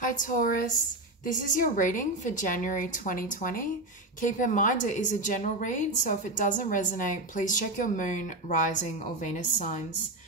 Hi Taurus, this is your reading for January 2020. Keep in mind it is a general read, so if it doesn't resonate, please check your moon, rising or Venus signs.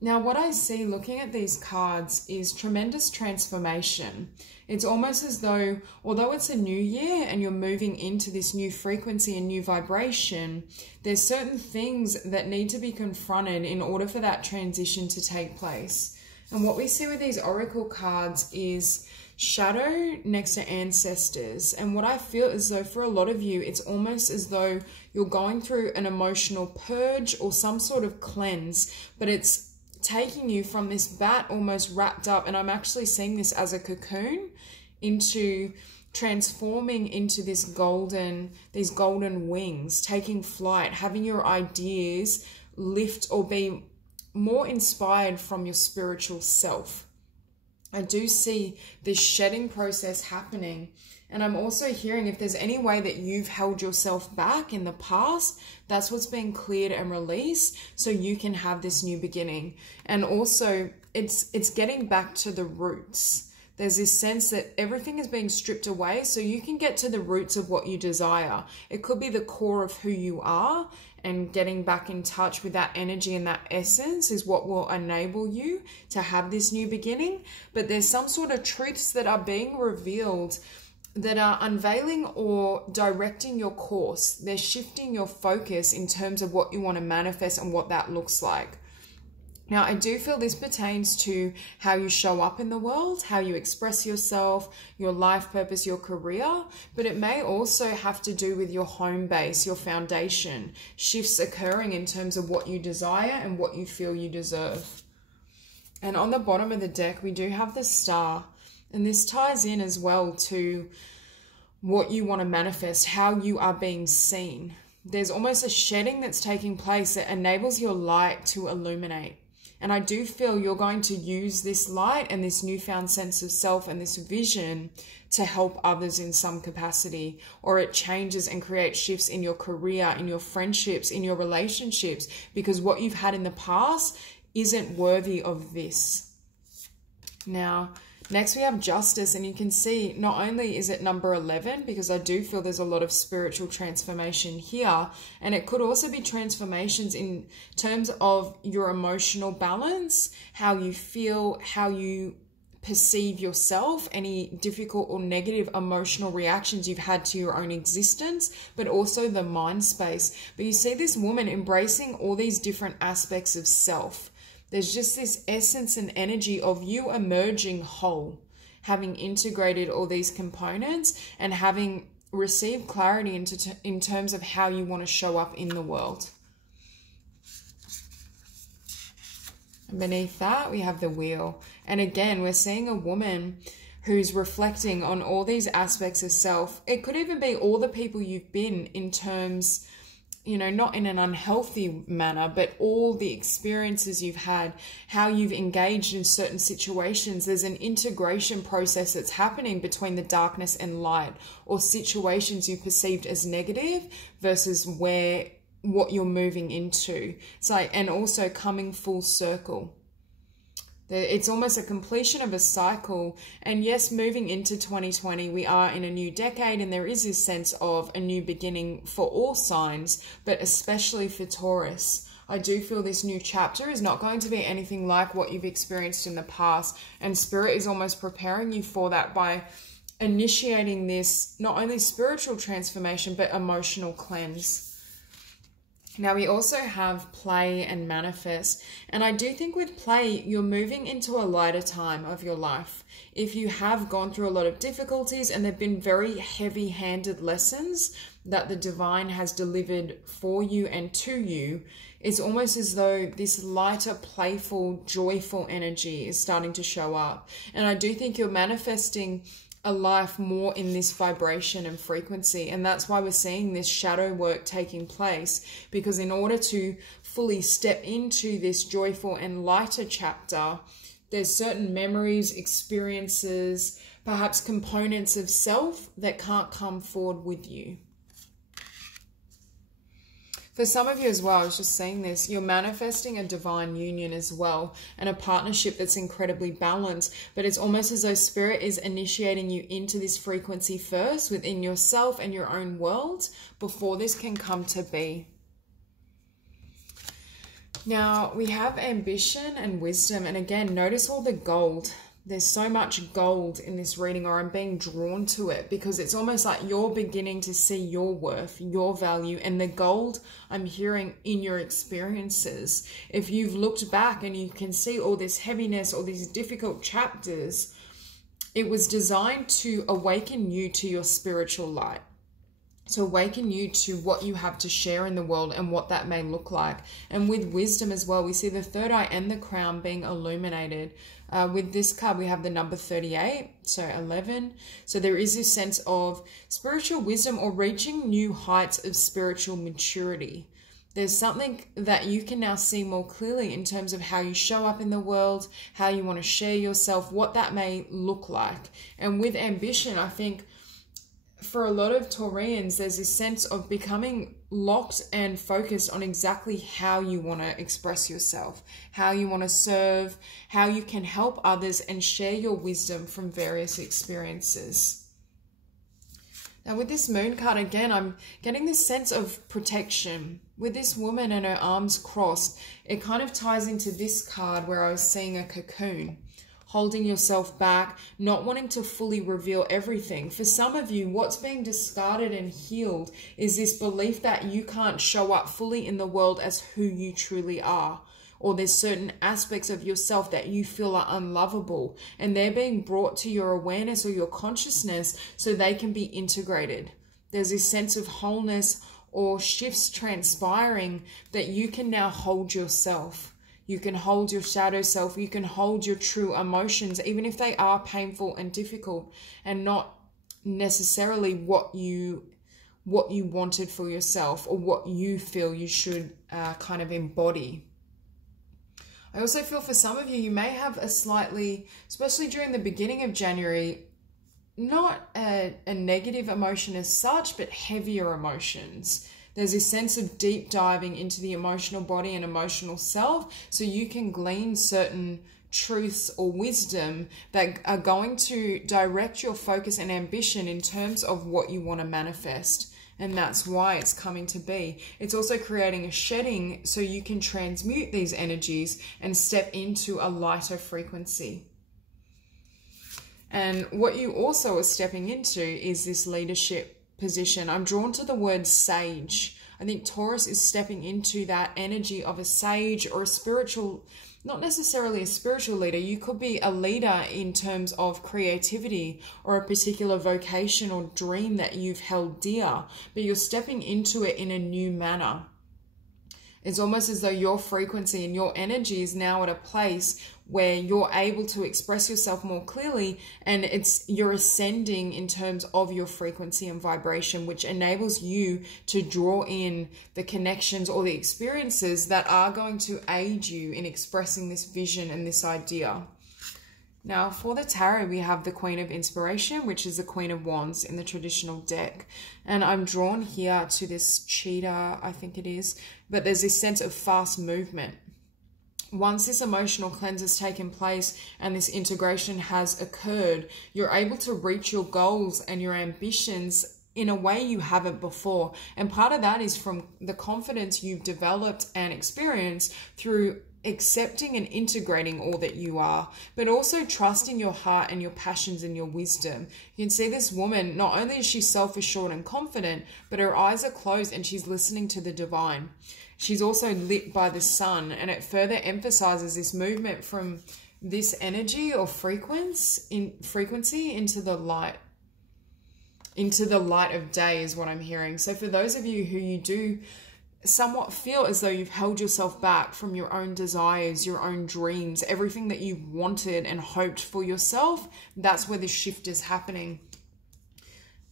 Now what I see looking at these cards is tremendous transformation. It's almost as though, although it's a new year and you're moving into this new frequency and new vibration, there's certain things that need to be confronted in order for that transition to take place. And what we see with these oracle cards is shadow next to ancestors. And what I feel is though for a lot of you, it's almost as though you're going through an emotional purge or some sort of cleanse, but it's taking you from this bat almost wrapped up, and I'm actually seeing this as a cocoon, into transforming into these golden wings, taking flight, having your ideas lift or be more inspired from your spiritual self. I do see this shedding process happening. And I'm also hearing if there's any way that you've held yourself back in the past, that's what's being cleared and released so you can have this new beginning. And also it's getting back to the roots. There's this sense that everything is being stripped away so you can get to the roots of what you desire. It could be the core of who you are, and getting back in touch with that energy and that essence is what will enable you to have this new beginning. But there's some sort of truths that are being revealed that are unveiling or directing your course. They're shifting your focus in terms of what you want to manifest and what that looks like. Now, I do feel this pertains to how you show up in the world, how you express yourself, your life purpose, your career, but it may also have to do with your home base, your foundation, shifts occurring in terms of what you desire and what you feel you deserve. And on the bottom of the deck, we do have the Star, and this ties in as well to what you want to manifest, how you are being seen. There's almost a shedding that's taking place that enables your light to illuminate. And I do feel you're going to use this light and this newfound sense of self and this vision to help others in some capacity, or it changes and creates shifts in your career, in your friendships, in your relationships, because what you've had in the past isn't worthy of this. Now, next we have Justice, and you can see not only is it number 11, because I do feel there's a lot of spiritual transformation here, and it could also be transformations in terms of your emotional balance, how you feel, how you perceive yourself, any difficult or negative emotional reactions you've had to your own existence, but also the mind space. But you see this woman embracing all these different aspects of self. There's just this essence and energy of you emerging whole, having integrated all these components and having received clarity in terms of how you want to show up in the world. And beneath that, we have the Wheel. And again, we're seeing a woman who's reflecting on all these aspects of self. It could even be all the people you've been in terms, you know, not in an unhealthy manner, but all the experiences you've had, how you've engaged in certain situations. There's an integration process that's happening between the darkness and light, or situations you perceived as negative versus what you're moving into. It's like, and also coming full circle. It's almost a completion of a cycle. And yes, moving into 2020, we are in a new decade, and there is this sense of a new beginning for all signs, but especially for Taurus. I do feel this new chapter is not going to be anything like what you've experienced in the past, and Spirit is almost preparing you for that by initiating this not only spiritual transformation, but emotional cleanse. Now, we also have Play and Manifest. And I do think with Play, you're moving into a lighter time of your life. If you have gone through a lot of difficulties and they've been very heavy-handed lessons that the divine has delivered for you and to you, it's almost as though this lighter, playful, joyful energy is starting to show up. And I do think you're manifesting a life more in this vibration and frequency, and that's why we're seeing this shadow work taking place, because in order to fully step into this joyful and lighter chapter, there's certain memories, experiences, perhaps components of self that can't come forward with you. For some of you as well, I was just saying this, you're manifesting a divine union as well, and a partnership that's incredibly balanced, but it's almost as though Spirit is initiating you into this frequency first within yourself and your own world before this can come to be. Now, we have ambition and wisdom, and again, notice all the gold. There's so much gold in this reading, or I'm being drawn to it, because it's almost like you're beginning to see your worth, your value, and the gold I'm hearing in your experiences. If you've looked back and you can see all this heaviness, all these difficult chapters, it was designed to awaken you to your spiritual light, to awaken you to what you have to share in the world and what that may look like. And with wisdom as well, we see the third eye and the crown being illuminated. With this card, we have the number 38, so 11. So there is this sense of spiritual wisdom or reaching new heights of spiritual maturity. There's something that you can now see more clearly in terms of how you show up in the world, how you want to share yourself, what that may look like. And with ambition, I think for a lot of Taurians, there's this sense of becoming locked and focused on exactly how you want to express yourself, how you want to serve, how you can help others and share your wisdom from various experiences. Now with this moon card, again, I'm getting this sense of protection. With this woman and her arms crossed, it kind of ties into this card where I was seeing a cocoon. Holding yourself back, not wanting to fully reveal everything. For some of you, what's being discarded and healed is this belief that you can't show up fully in the world as who you truly are. Or there's certain aspects of yourself that you feel are unlovable, and they're being brought to your awareness or your consciousness so they can be integrated. There's this sense of wholeness or shifts transpiring that you can now hold yourself. You can hold your shadow self. You can hold your true emotions, even if they are painful and difficult and not necessarily what you wanted for yourself or what you feel you should kind of embody. I also feel for some of you, you may have a slightly, especially during the beginning of January, not a negative emotion as such, but heavier emotions. There's this sense of deep diving into the emotional body and emotional self, so you can glean certain truths or wisdom that are going to direct your focus and ambition in terms of what you want to manifest. And that's why it's coming to be. It's also creating a shedding so you can transmute these energies and step into a lighter frequency. And what you also are stepping into is this leadership position. I'm drawn to the word sage. I think Taurus is stepping into that energy of a sage or a spiritual, not necessarily a spiritual leader. You could be a leader in terms of creativity or a particular vocation or dream that you've held dear, but you're stepping into it in a new manner. It's almost as though your frequency and your energy is now at a place where you're able to express yourself more clearly, and you're ascending in terms of your frequency and vibration, which enables you to draw in the connections or the experiences that are going to aid you in expressing this vision and this idea. Now, for the tarot, we have the Queen of Inspiration, which is the Queen of Wands in the traditional deck. And I'm drawn here to this cheetah, I think it is. But there's this sense of fast movement. Once this emotional cleanse has taken place and this integration has occurred, you're able to reach your goals and your ambitions in a way you haven't before. And part of that is from the confidence you've developed and experienced through accepting and integrating all that you are, but also trusting your heart and your passions and your wisdom. You can see this woman, not only is she self-assured and confident, but her eyes are closed and she's listening to the divine. She's also lit by the sun, and it further emphasizes this movement from this energy or frequency into the light. Into the light of day is what I'm hearing. So for those of you who you do somewhat feel as though you've held yourself back from your own desires, your own dreams, everything that you wanted and hoped for yourself, that's where this shift is happening.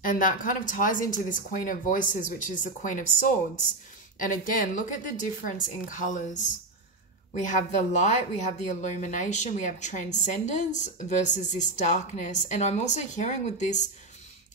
And that kind of ties into this Queen of Voices, which is the Queen of Swords. And again, look at the difference in colors. We have the light, we have the illumination, we have transcendence versus this darkness. And I'm also hearing with this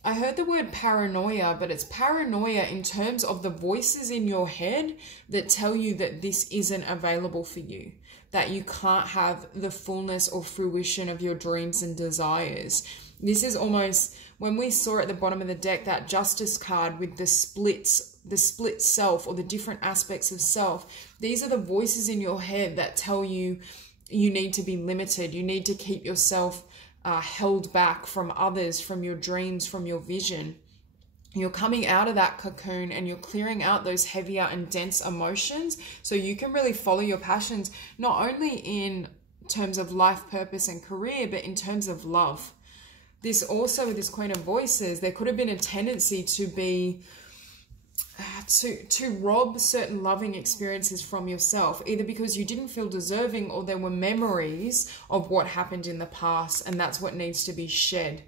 I heard the word paranoia, but it's paranoia in terms of the voices in your head that tell you that this isn't available for you, that you can't have the fullness or fruition of your dreams and desires. This is almost, when we saw at the bottom of the deck, that Justice card with the split self, or the different aspects of self. These are the voices in your head that tell you you need to be limited. You need to keep yourself held back from others, from your dreams, from your vision. You're coming out of that cocoon and you're clearing out those heavier and dense emotions so you can really follow your passions, not only in terms of life purpose and career, but in terms of love. This also, with this Queen of Voices, there could have been a tendency to be to rob certain loving experiences from yourself, either because you didn't feel deserving or there were memories of what happened in the past, and that's what needs to be shed.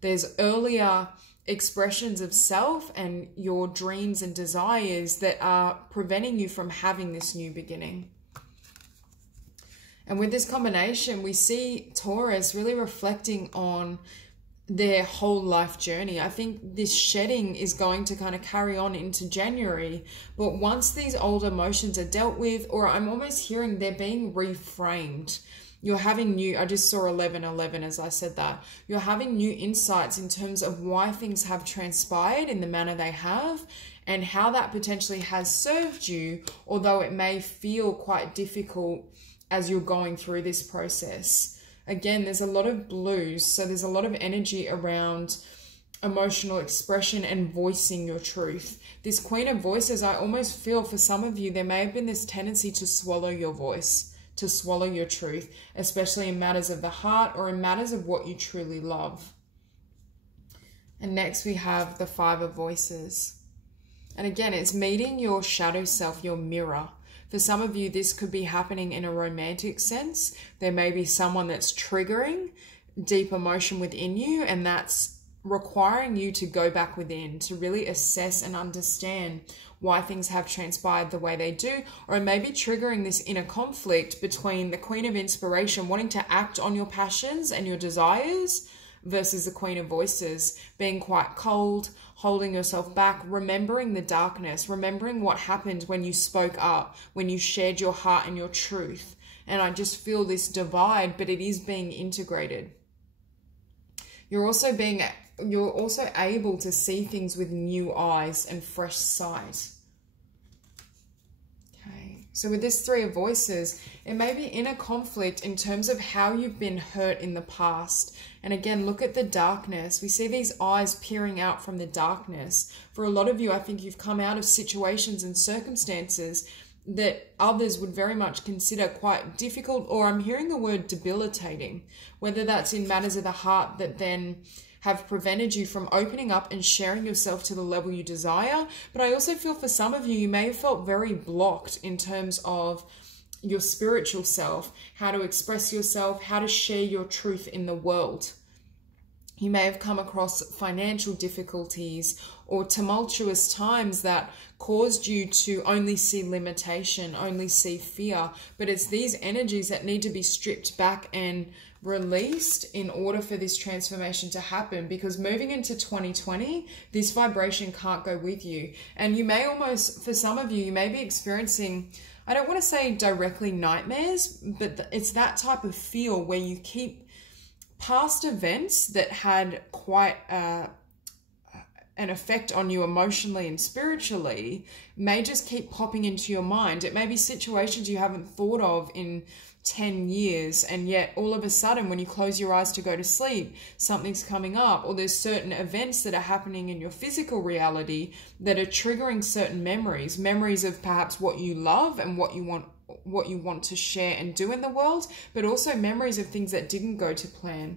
There's earlier expressions of self and your dreams and desires that are preventing you from having this new beginning. And with this combination, we see Taurus really reflecting on their whole life journey. I think this shedding is going to kind of carry on into January, but once these old emotions are dealt with, or I'm almost hearing they're being reframed, you're having new, I just saw 1111 as I said that, you're having new insights in terms of why things have transpired in the manner they have and how that potentially has served you, although it may feel quite difficult as you're going through this process. Again, there's a lot of blues, so there's a lot of energy around emotional expression and voicing your truth. This Queen of Voices, I almost feel for some of you, there may have been this tendency to swallow your voice, to swallow your truth, especially in matters of the heart or in matters of what you truly love. And next we have the Five of Voices. And again, it's meeting your shadow self, your mirror. For some of you, this could be happening in a romantic sense. There may be someone that's triggering deep emotion within you, and that's requiring you to go back within to really assess and understand why things have transpired the way they do. Or it may be triggering this inner conflict between the Queen of Inspiration wanting to act on your passions and your desires versus the Queen of Voices being quite cold, holding yourself back, remembering the darkness, remembering what happened when you spoke up, when you shared your heart and your truth. And I just feel this divide, but it is being integrated. You're also able to see things with new eyes and fresh sight. Okay, so with this Three of Voices, it may be inner conflict in terms of how you've been hurt in the past. And again, look at the darkness. We see these eyes peering out from the darkness. For a lot of you, I think you've come out of situations and circumstances that others would very much consider quite difficult, or I'm hearing the word debilitating, whether that's in matters of the heart that then have prevented you from opening up and sharing yourself to the level you desire. But I also feel for some of you, you may have felt very blocked in terms of your spiritual self, how to express yourself, how to share your truth in the world. You may have come across financial difficulties or tumultuous times that caused you to only see limitation, only see fear. But it's these energies that need to be stripped back and released in order for this transformation to happen, because moving into 2020, this vibration can't go with you. And you may almost, for some of you, you may be experiencing, I don't want to say directly nightmares, but it's that type of feel where you keep past events that had quite an effect on you emotionally and spiritually may just keep popping into your mind. It may be situations you haven't thought of in 10 years, and yet all of a sudden when you close your eyes to go to sleep, something's coming up, or there's certain events that are happening in your physical reality that are triggering certain memories of perhaps what you love and what you want to share and do in the world, but also memories of things that didn't go to plan.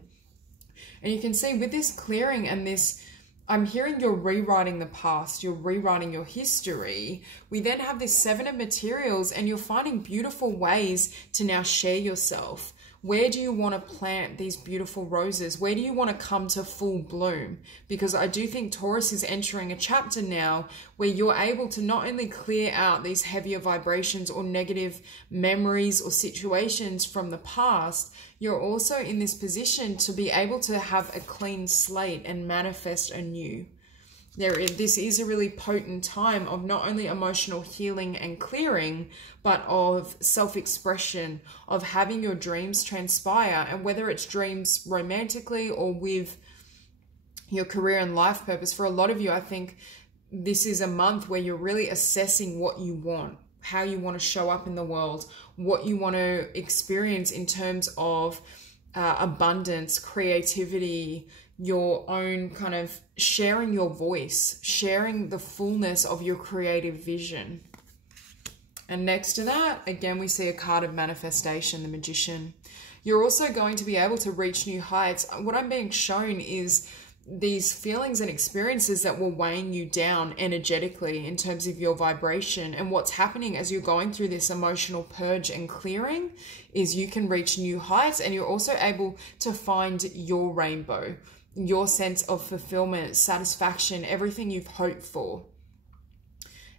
And you can see with this clearing and this, I'm hearing you're rewriting the past, you're rewriting your history. We then have this Seven of Materials, and you're finding beautiful ways to now share yourself, Where do you want to plant these beautiful roses? Where do you want to come to full bloom? Because I do think Taurus is entering a chapter now where you're able to not only clear out these heavier vibrations or negative memories or situations from the past, you're also in this position to be able to have a clean slate and manifest anew. This is a really potent time of not only emotional healing and clearing, but of self-expression, of having your dreams transpire. And whether it's dreams romantically or with your career and life purpose, for a lot of you, I think this is a month where you're really assessing what you want, how you want to show up in the world, what you want to experience in terms of abundance, creativity, your own kind of sharing your voice, sharing the fullness of your creative vision. And next to that, again, we see a card of manifestation, the Magician. You're also going to be able to reach new heights. What I'm being shown is these feelings and experiences that were weighing you down energetically in terms of your vibration. And what's happening as you're going through this emotional purge and clearing is you can reach new heights, and you're also able to find your rainbow, your sense of fulfillment, satisfaction, everything you've hoped for.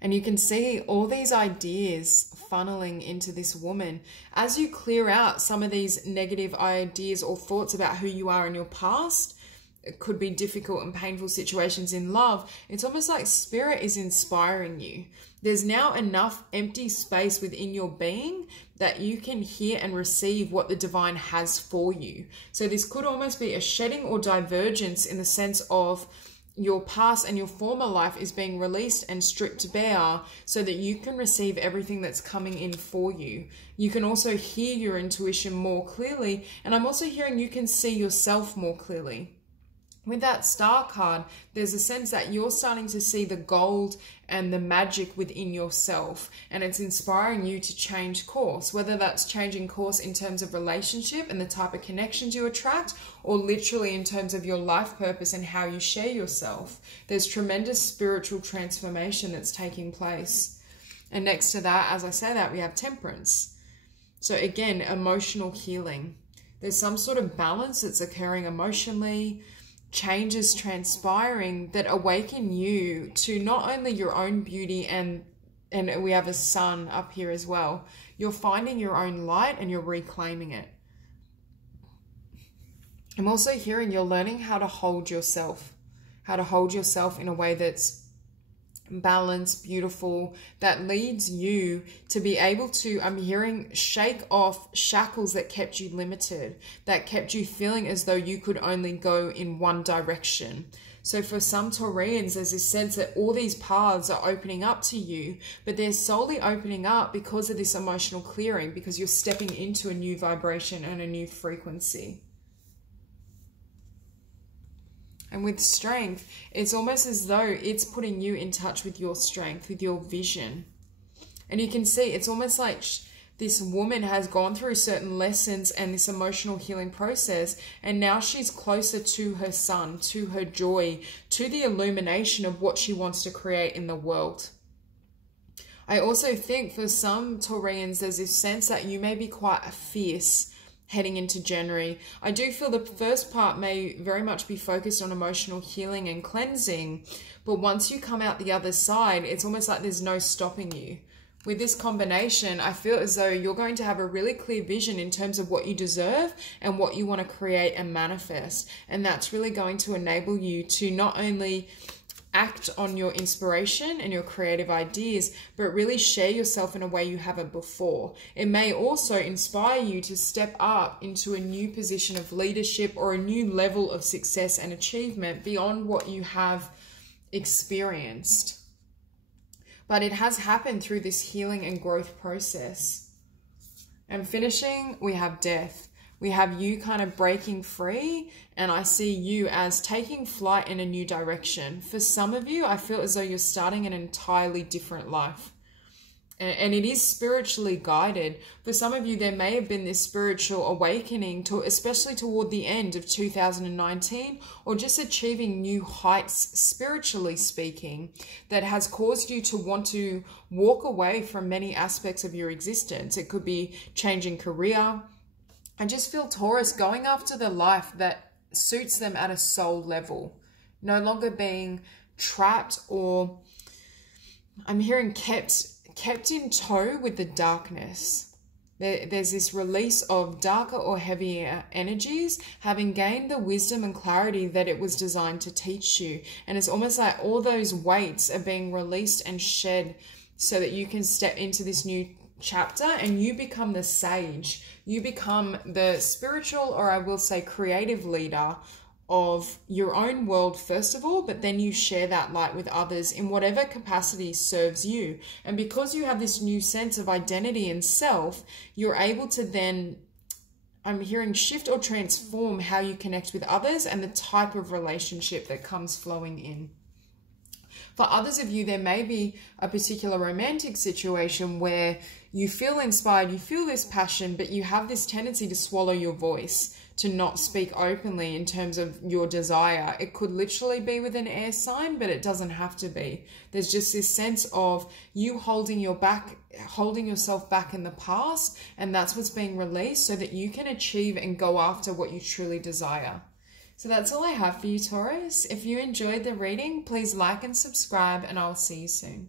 And you can see all these ideas funneling into this woman. As you clear out some of these negative ideas or thoughts about who you are in your past, it could be difficult and painful situations in love, it's almost like Spirit is inspiring you. There's now enough empty space within your being that you can hear and receive what the divine has for you. So this could almost be a shedding or divergence in the sense of your past and your former life is being released and stripped bare so that you can receive everything that's coming in for you. You can also hear your intuition more clearly, and I'm also hearing you can see yourself more clearly. With that Star card, there's a sense that you're starting to see the gold and the magic within yourself, and it's inspiring you to change course, whether that's changing course in terms of relationship and the type of connections you attract, or literally in terms of your life purpose and how you share yourself. There's tremendous spiritual transformation that's taking place. And next to that, as I say that, we have Temperance. So again, emotional healing. There's some sort of balance that's occurring emotionally, changes transpiring that awaken you to not only your own beauty, and we have a sun up here as well. You're finding your own light and you're reclaiming it. I'm also hearing you're learning how to hold yourself in a way that's balanced, beautiful, that leads you to be able to, I'm hearing, shake off shackles that kept you limited, that kept you feeling as though you could only go in one direction. So for some Taurians, there's this sense that all these paths are opening up to you, but they're solely opening up because of this emotional clearing, because you're stepping into a new vibration and a new frequency. And with Strength, it's almost as though it's putting you in touch with your strength, with your vision. And you can see it's almost like this woman has gone through certain lessons and this emotional healing process, and now she's closer to her sun, to her joy, to the illumination of what she wants to create in the world. I also think for some Taurians, there's this sense that you may be quite fierce heading into January. I do feel the first part may very much be focused on emotional healing and cleansing, but once you come out the other side, it's almost like there's no stopping you. With this combination, I feel as though you're going to have a really clear vision in terms of what you deserve and what you want to create and manifest. And that's really going to enable you to not only act on your inspiration and your creative ideas, but really share yourself in a way you haven't before. It may also inspire you to step up into a new position of leadership or a new level of success and achievement beyond what you have experienced. But it has happened through this healing and growth process. And finishing, we have Death. We have you kind of breaking free, and I see you as taking flight in a new direction. For some of you, I feel as though you're starting an entirely different life. And it is spiritually guided. For some of you, there may have been this spiritual awakening, especially toward the end of 2019, or just achieving new heights, spiritually speaking, that has caused you to want to walk away from many aspects of your existence. It could be changing career, I just feel Taurus going after the life that suits them at a soul level, no longer being trapped, or I'm hearing kept in tow with the darkness. There's this release of darker or heavier energies, having gained the wisdom and clarity that it was designed to teach you. And it's almost like all those weights are being released and shed so that you can step into this new chapter and you become the sage. You become the spiritual, or I will say creative leader of your own world first of all, but then you share that light with others in whatever capacity serves you. And because you have this new sense of identity and self, you're able to then, I'm hearing, shift or transform how you connect with others and the type of relationship that comes flowing in. For others of you, there may be a particular romantic situation where you feel inspired, you feel this passion, but you have this tendency to swallow your voice, to not speak openly in terms of your desire. It could literally be with an air sign, but it doesn't have to be. There's just this sense of you holding yourself back in the past, and that's what's being released so that you can achieve and go after what you truly desire. So that's all I have for you, Taurus. If you enjoyed the reading, please like and subscribe, and I'll see you soon.